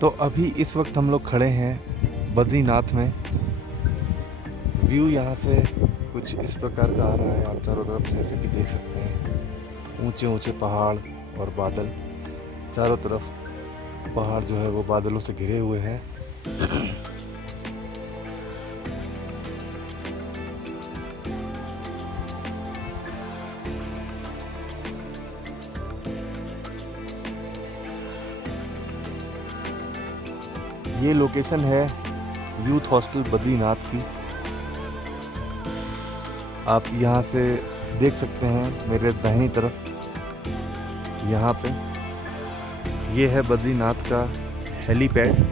तो अभी इस वक्त हम लोग खड़े हैं बद्रीनाथ में। व्यू यहाँ से कुछ इस प्रकार का आ रहा है, आप चारों तरफ जैसे कि देख सकते हैं। ऊंचे ऊंचे पहाड़ और बादल, चारों तरफ पहाड़ जो है वो बादलों से घिरे हुए हैं। ये लोकेशन है यूथ हॉस्टल बद्रीनाथ की। आप यहाँ से देख सकते हैं मेरे दाहिनी तरफ, यहाँ पे ये है बद्रीनाथ का हेलीपैड।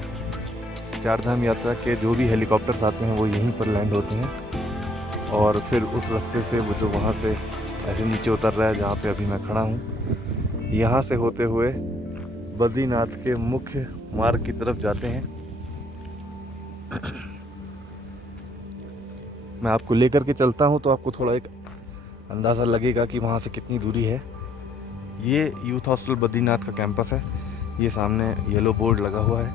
चारधाम यात्रा के जो भी हेलीकॉप्टर्स आते हैं वो यहीं पर लैंड होते हैं और फिर उस रास्ते से वो जो वहाँ से ऐसे नीचे उतर रहा है जहाँ पे अभी मैं खड़ा हूँ, यहाँ से होते हुए बद्रीनाथ के मुख्य मार्ग की तरफ जाते हैं। मैं आपको लेकर के चलता हूँ तो आपको थोड़ा एक अंदाज़ा लगेगा कि वहाँ से कितनी दूरी है। ये यूथ हॉस्टल बद्रीनाथ का कैंपस है। ये सामने येलो बोर्ड लगा हुआ है।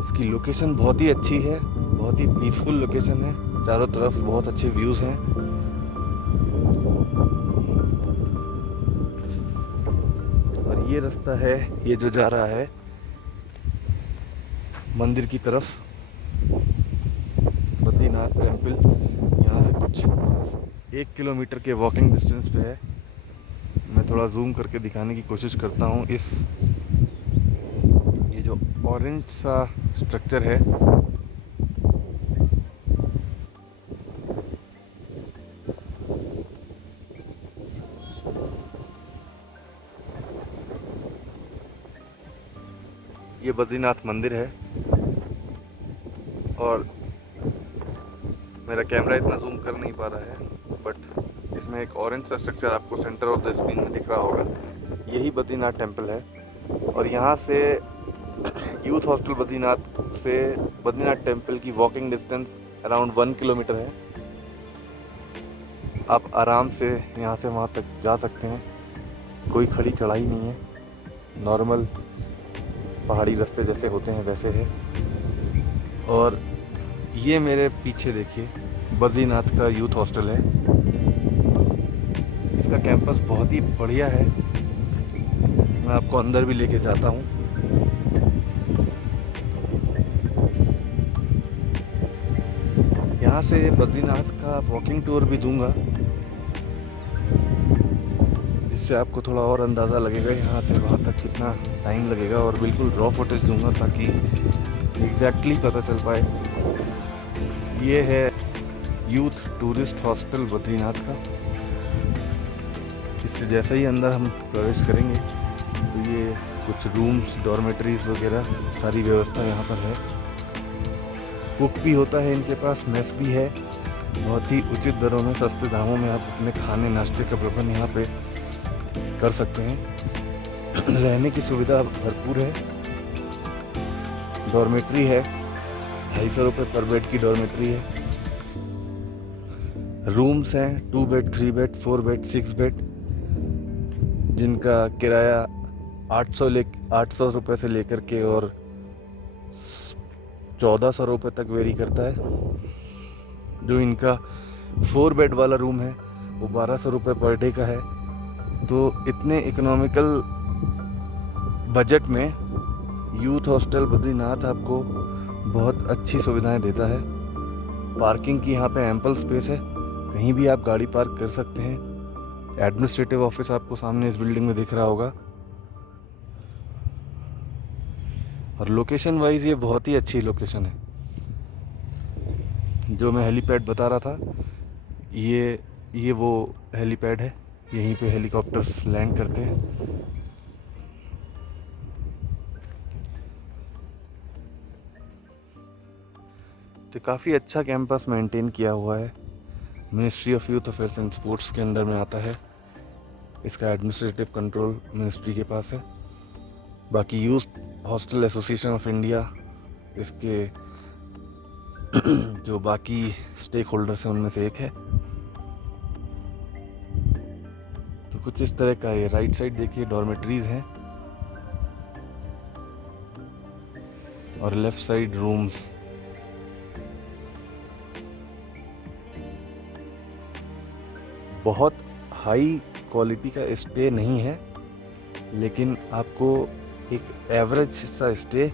इसकी लोकेशन बहुत ही अच्छी है, बहुत ही पीसफुल लोकेशन है। चारों तरफ बहुत अच्छे व्यूज़ हैं। और ये रास्ता है, ये जो जा रहा है मंदिर की तरफ, बद्रीनाथ टेम्पल। यहाँ से कुछ 1 किलोमीटर के वॉकिंग डिस्टेंस पे है। मैं थोड़ा जूम करके दिखाने की कोशिश करता हूँ। ये जो ऑरेंज सा स्ट्रक्चर है, ये बद्रीनाथ मंदिर है। और मेरा कैमरा इतना जूम कर नहीं पा रहा है, बट इसमें एक ऑरेंज सा स्ट्रक्चर आपको सेंटर ऑफ द स्क्रीन में दिख रहा होगा। यही बद्रीनाथ टेम्पल है। और यहाँ से यूथ हॉस्टल बद्रीनाथ से बद्रीनाथ टेम्पल की वॉकिंग डिस्टेंस अराउंड 1 किलोमीटर है। आप आराम से यहाँ से वहाँ तक जा सकते हैं। कोई खड़ी चढ़ाई नहीं है, नॉर्मल पहाड़ी रास्ते जैसे होते हैं वैसे है। और ये मेरे पीछे देखिए बद्रीनाथ का यूथ हॉस्टल है। इसका कैंपस बहुत ही बढ़िया है। मैं आपको अंदर भी लेके जाता हूँ। यहाँ से बद्रीनाथ का वॉकिंग टूर भी दूंगा, जिससे आपको थोड़ा और अंदाज़ा लगेगा यहाँ से वहाँ तक कितना टाइम लगेगा। और बिल्कुल रॉ फुटेज दूंगा ताकि एग्जैक्टली पता चल पाए। ये है यूथ टूरिस्ट हॉस्टल बद्रीनाथ का। इससे जैसे ही अंदर हम प्रवेश करेंगे तो ये कुछ रूम्स, डॉर्मेटरीज वगैरह सारी व्यवस्था यहाँ पर है। कुक भी होता है इनके पास, मेस भी है। बहुत ही उचित दरों में, सस्ते दामों में आप अपने खाने नाश्ते का प्रबंध यहाँ पे कर सकते हैं। रहने की सुविधा भरपूर है। डॉर्मेट्री है, 250 रुपये पर बेड की डॉर्मेट्री है। रूम्स हैं 2 बेड, 3 बेड, 4 बेड, 6 बेड, जिनका किराया 800 रुपये से लेकर के और 1400 रुपये तक वेरी करता है। जो इनका 4 बेड वाला रूम है वो 1200 रुपये पर डे का है। तो इतने इकोनॉमिकल बजट में यूथ हॉस्टल बद्रीनाथ आपको बहुत अच्छी सुविधाएं देता है। पार्किंग की यहाँ पे एम्पल स्पेस है, कहीं भी आप गाड़ी पार्क कर सकते हैं। एडमिनिस्ट्रेटिव ऑफिस आपको सामने इस बिल्डिंग में दिख रहा होगा। और लोकेशन वाइज ये बहुत ही अच्छी लोकेशन है। जो मैं हेलीपैड बता रहा था, ये वो हेलीपैड है। यहीं पे हेलीकॉप्टर्स लैंड करते हैं। तो काफ़ी अच्छा कैंपस मेंटेन किया हुआ है। Ministry of youth affairs and sports के अंडर में आता है। इसका एडमिनिस्ट्रेटिव कंट्रोल मिनिस्ट्री के पास है। बाकी youth hostel association of India इसके जो बाकी स्टेक होल्डर्स हैं उनमें से एक है। तो कुछ इस तरह का ये राइट साइड देखिए डॉर्मेटरीज हैं। और लेफ्ट साइड रूम्स। बहुत हाई क्वालिटी का स्टे नहीं है, लेकिन आपको एक एवरेज सा स्टे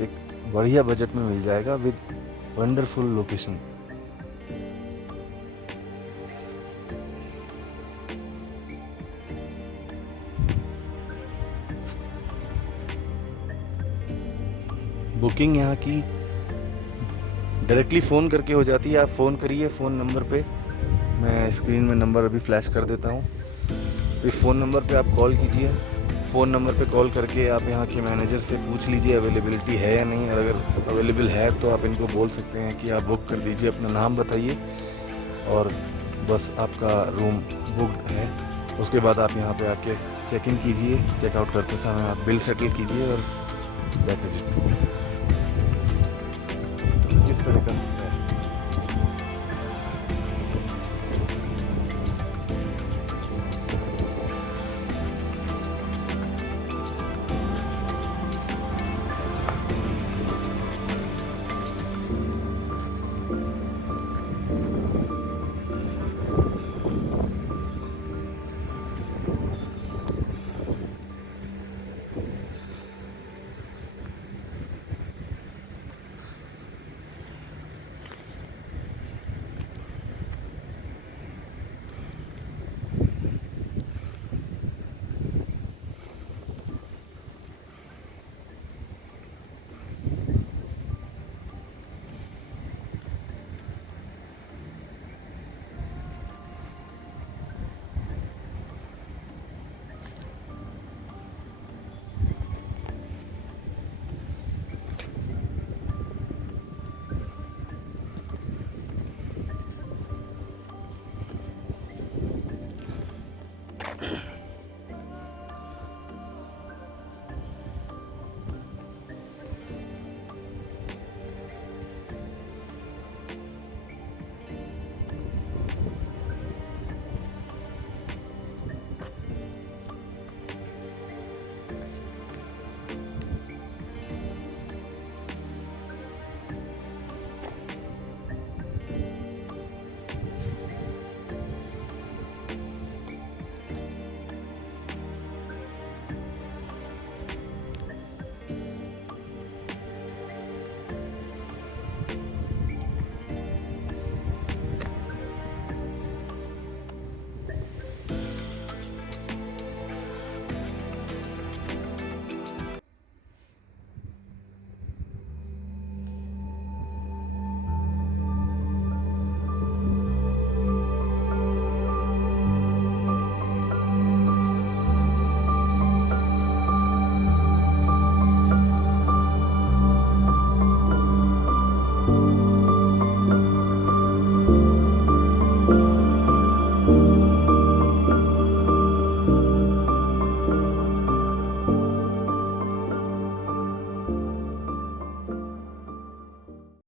एक बढ़िया बजट में मिल जाएगा विद वंडरफुल लोकेशन। बुकिंग यहाँ की डायरेक्टली फ़ोन करके हो जाती है। आप फ़ोन करिए फ़ोन नंबर पे, मैं स्क्रीन में नंबर अभी फ्लैश कर देता हूँ। इस फ़ोन नंबर पे आप कॉल कीजिए। फ़ोन नंबर पे कॉल करके आप यहाँ के मैनेजर से पूछ लीजिए अवेलेबिलिटी है या नहीं। और अगर अवेलेबल है तो आप इनको बोल सकते हैं कि आप बुक कर दीजिए, अपना नाम बताइए और बस आपका रूम बुकड है। उसके बाद आप यहाँ पे आके चेक इन कीजिए, चेकआउट करते समय आप बिल सेटल कीजिए और दैट इज़ इट। किस तरह का है।